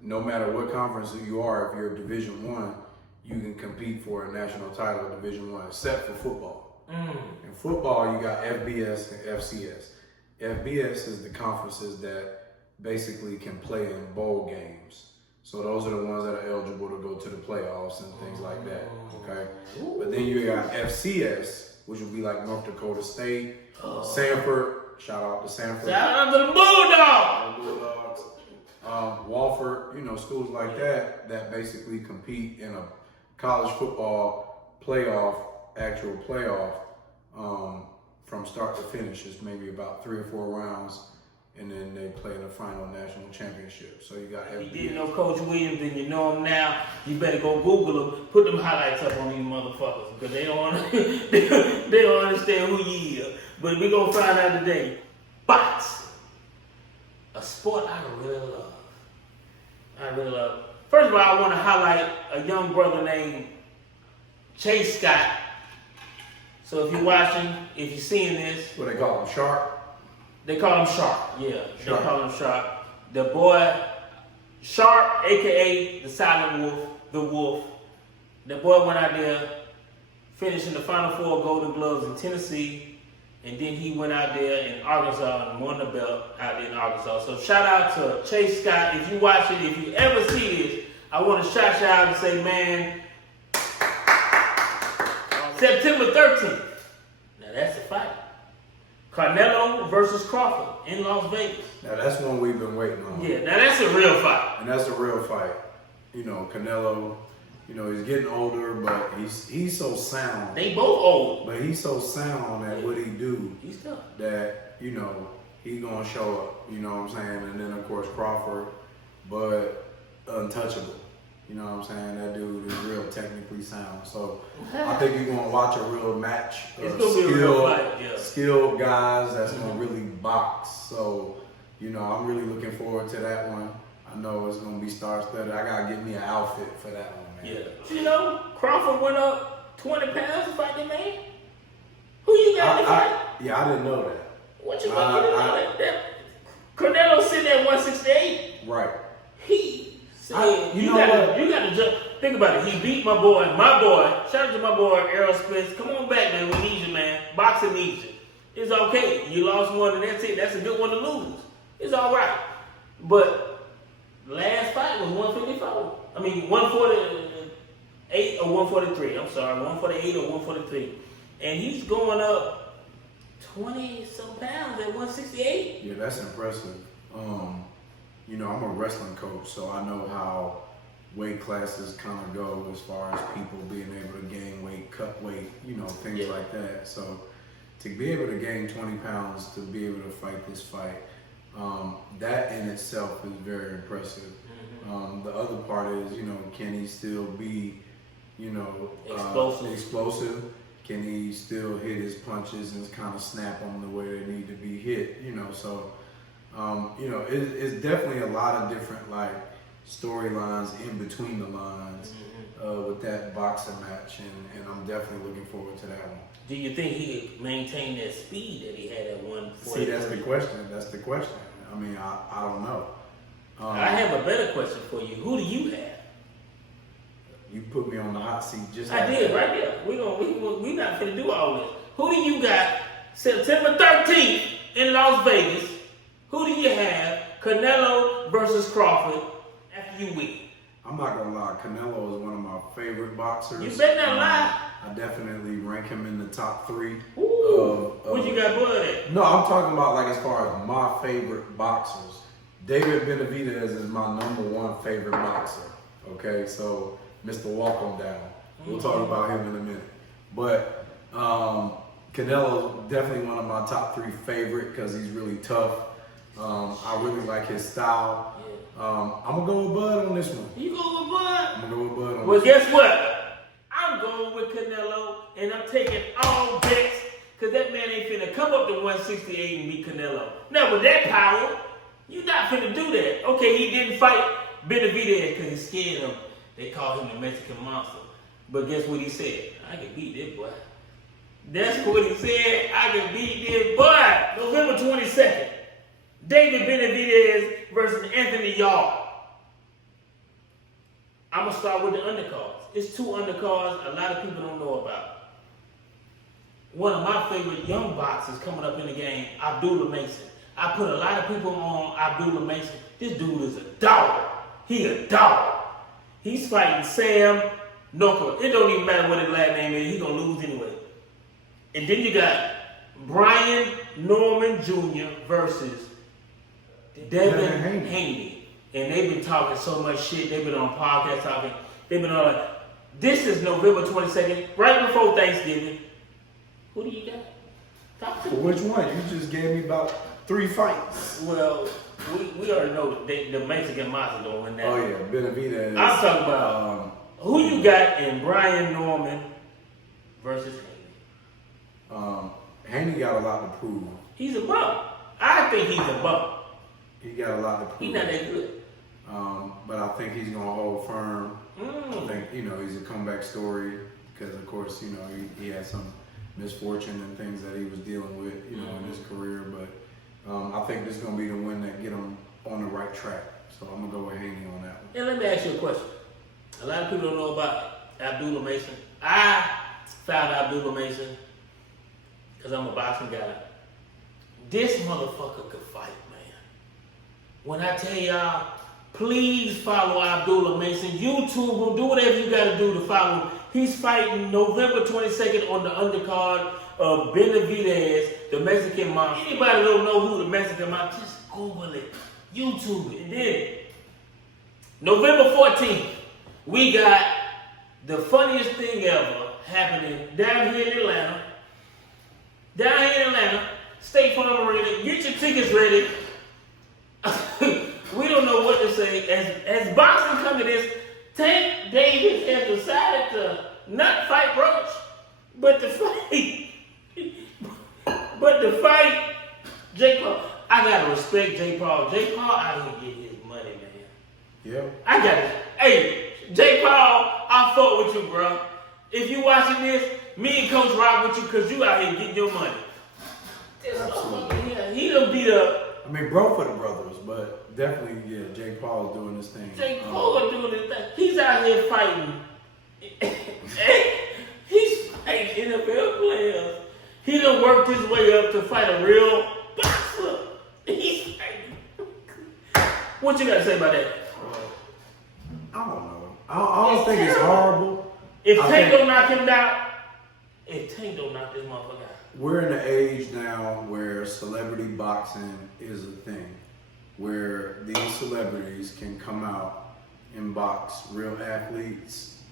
No matter what conference you are, if you're Division One, you can compete for a national title at Division One, except for football. In football, you got FBS and FCS. FBS is the conferences that basically can play in bowl games. So those are the ones that are eligible to go to the playoffs and things like that. Okay, but then you got FCS, which would be like North Dakota State, Sanford. Shout out to Sanford. Shout out to the Bulldogs. Bulldogs, Wofford, schools like that basically compete in a college football actual playoff, from start to finish. It's maybe about 3 or 4 rounds, and then they play in the final national championship. So you got If FBS. you didn't know Coach Williams, then you know him now. You better go Google him. Put them highlights up on these motherfuckers, because they don't understand who you is. But we're gonna find out today. Boxing, a sport I really love. First of all, I want to highlight a young brother named Chase Scott. So if you're watching, if you're seeing this, What they call them, Sharp? they call him Sharp. Yeah, Sharp. they call him Sharp. The boy, Sharp, aka the Silent Wolf, the Wolf. The boy went out there, finishing the Final Four Golden Gloves in Tennessee, and then he went out there in Arkansas and won the belt out there in Arkansas. So shout out to Chase Scott. If you watch it, if you ever see this, I want to shout you out and say, man, September 13th. Now that's a fight. Canelo versus Crawford in Las Vegas. Now that's one we've been waiting on. Yeah, now that's a real fight. And that's a real fight. Canelo, he's getting older, but he's so sound. They both old. But he's so sound at what he do He's tough. that, he gonna show up. You know what I'm saying? And then of course Crawford, but untouchable. You know what I'm saying? That dude is real technically sound. So I think you're gonna watch a real match It's of gonna be a real fight, yeah. skilled guys that's gonna really box. So, I'm really looking forward to that one. I know it's gonna be star-studded. I gotta get me an outfit for that one, man. Yeah. Crawford went up 20 pounds to fight the man. Who you got to fight? Yeah, I didn't know that. What you gonna get about that? Canelo sitting at 168. Right. He said, you know what? You gotta jump. Think about it. He beat my boy. Shout out to my boy, Errol Spence. Come on back, man. We need you, man. Boxing needs you. It's okay. You lost one and that's it. That's a good one to lose. It's all right. But last fight was 154. 148 or 143. I'm sorry, 148 or 143. And he's going up 20-some pounds at 168. Yeah, that's impressive. I'm a wrestling coach, so I know how weight classes kind of go as far as people being able to gain weight, cut weight, things like that. So to be able to gain 20 pounds, to be able to fight this fight, that in itself is very impressive. The other part is, can he still be, explosive? Can he still hit his punches and kind of snap them the way they need to be hit? It's definitely a lot of different storylines in between the lines with that boxing match, and I'm definitely looking forward to that one. Do you think he could maintain that speed that he had at 143? See, that's the question. I don't know. I have a better question for you. Who do you have? You put me on the hot seat just I like did that. right there. We not finna do all this. Who do you got September 13th in Las Vegas? Who do you have? Canelo versus Crawford after you win. I'm not gonna lie, Canelo is one of my favorite boxers. You better not lie. I definitely rank him in the top 3. What you got, bud? No, I'm talking about as far as my favorite boxers. David Benavidez is my #1 favorite boxer. Okay, so Mr. Walk On Down. We'll talk about him in a minute. But Canelo's definitely one of my top 3 favorite because he's really tough. I really like his style. I'm gonna go with Bud on this one. You go with Bud? I'm gonna go with Bud on Well, this guess what? I'm going with Canelo, and I'm taking all bets Because that man ain't finna come up to 168 and beat Canelo. Now, with that power, you not finna do that. Okay, he didn't fight Benavidez because he scared him. They called him the Mexican monster. But guess what he said? I can beat this boy. That's what he said. I can beat this boy. November 22nd. David Benavidez versus Anthony Yarde. I'm going to start with the undercards. It's 2 undercards a lot of people don't know about. One of my favorite young boxers coming up in the game, Abdullah Mason. I put a lot of people on Abdullah Mason. This dude is a dog. He a dog. He's fighting Sam Noka. It don't even matter what his last name is. He's going to lose anyway. And then you got Brian Norman Jr. versus Devin Haney. And they've been talking so much shit. They've been on podcasts talking. They've been on like, this is November 22nd, right before Thanksgiving. Who do you got? Talk to me. Which one? You just gave me about 3 fights. Well, we already know the Mexican monster gonna win that. Oh yeah, Benavidez. I'm talking about who you got in Brian Norman versus Haney. Haney got a lot to prove. He's a bum. I think he's a bum. He got a lot to prove. He's not that good. But I think he's gonna hold firm. Mm. I think he's a comeback story because of course he had some misfortune and things that he was dealing with in his career. But I think this is gonna be the one that get him on the right track. So I'm gonna go with Haney on that one. And let me ask you a question. A lot of people don't know about Abdullah Mason. I found Abdullah Mason because I'm a boxing guy. This motherfucker could fight, man. When I tell y'all, please follow Abdullah Mason. YouTube him. Do whatever you got to do to follow him. He's fighting November 22nd on the undercard of Benavidez, the Mexican monster. Anybody don't know who the Mexican monster is, just Google it. YouTube it. And then, November 14th, we got the funniest thing ever happening down here in Atlanta. Down here in Atlanta, State Farm Arena. Get your tickets ready. We don't know what to say. As boxing come to this, Tank Davis has decided to not fight Roach, but to fight Jake Paul. I gotta respect Jake Paul. Jake Paul out here getting his money, man. Yep. I got it. Hey, Jake Paul, I fuck with you, bro. If you watching this, me and Coach rock with you because you out here getting your money. Absolutely. Yeah, he done beat up. I mean, bro for the brothers, but definitely, Jake Paul is doing his thing. Jake Paul doing his thing. He's out here fighting. He's fighting NFL players. He done worked his way up to fight a real boxer. He's fighting. What you got to say about that? I don't know. I don't think it's horrible. If Tank don't knock him down, if Tank don't knock this motherfucker out. We're in an age now where celebrity boxing is a thing, where these celebrities can come out and box real athletes,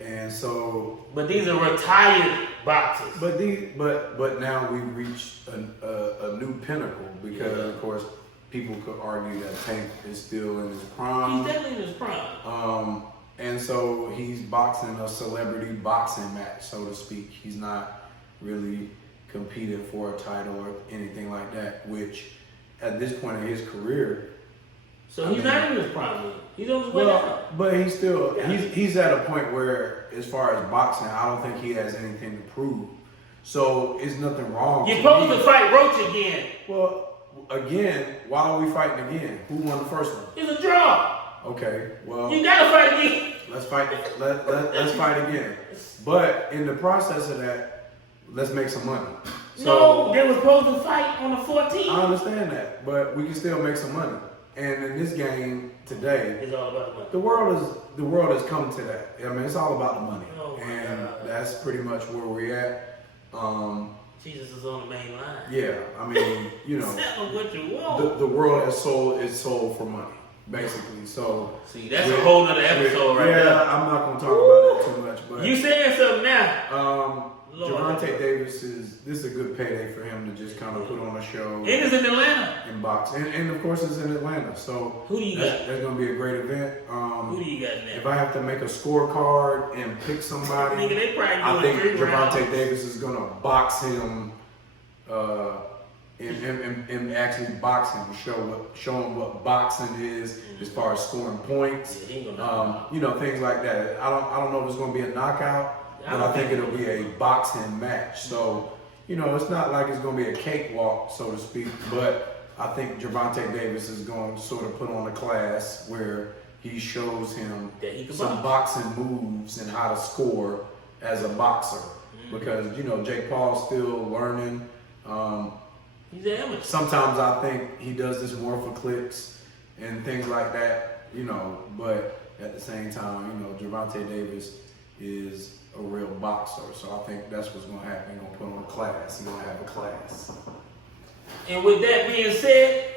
and so. But these are retired boxers. But now we've reached a new pinnacle because of course people could argue that Tank is still in his prime. He's definitely in his prime. And so he's boxing a celebrity boxing match, so to speak. He's not really competing for a title or anything like that, which at this point in his career. So he's not in his prime. He's on his way down. But he's still, he's at a point where, as far as boxing, I don't think he has anything to prove. So it's nothing wrong. You're supposed to fight Roach again. Well, again, why are we fighting again? Who won the first one? It's a draw. Okay, well. You gotta fight again. Let's fight. Let's fight again. But in the process of that, let's make some money. So, no, they were supposed to fight on the 14th. I understand that, but we can still make some money. And in this game today, It's all about the money. the world has come to that. I mean, it's all about the money, Oh my and God. that's pretty much where we're at. Jesus is on the main line. Yeah, I mean, Tell what you want. the world is sold for money, basically. So See, that's a whole nother episode right yeah, there. I'm not gonna talk about that too much, but You saying something now? Gervonta Davis this is a good payday for him to just kind of put on a show. And it's in Atlanta. In box, and of course it's in Atlanta. So Who do you got? that's going to be a great event. Who do you got now? If I have to make a scorecard and pick somebody, Nigga, they probably I doing think 3 rounds. Gervonta Davis is going to box him, and actually box him, show him what boxing is as far as scoring points, Yeah, he ain't gonna you know, things like that. I don't know if it's going to be a knockout, but I think it'll be a boxing match. So, you know, it's not like it's going to be a cakewalk, so to speak, but I think Gervonta Davis is going to sort of put on a class where he shows him That he can some boxing moves and how to score as a boxer. Because, you know, Jake Paul's still learning. He's an amateur. Sometimes I think he does this more for clicks and things like that, you know, but at the same time, you know, Gervonta Davis is a real boxer. So I think that's what's going to happen. He's going to put on a class. He's going to have a class. And with that being said,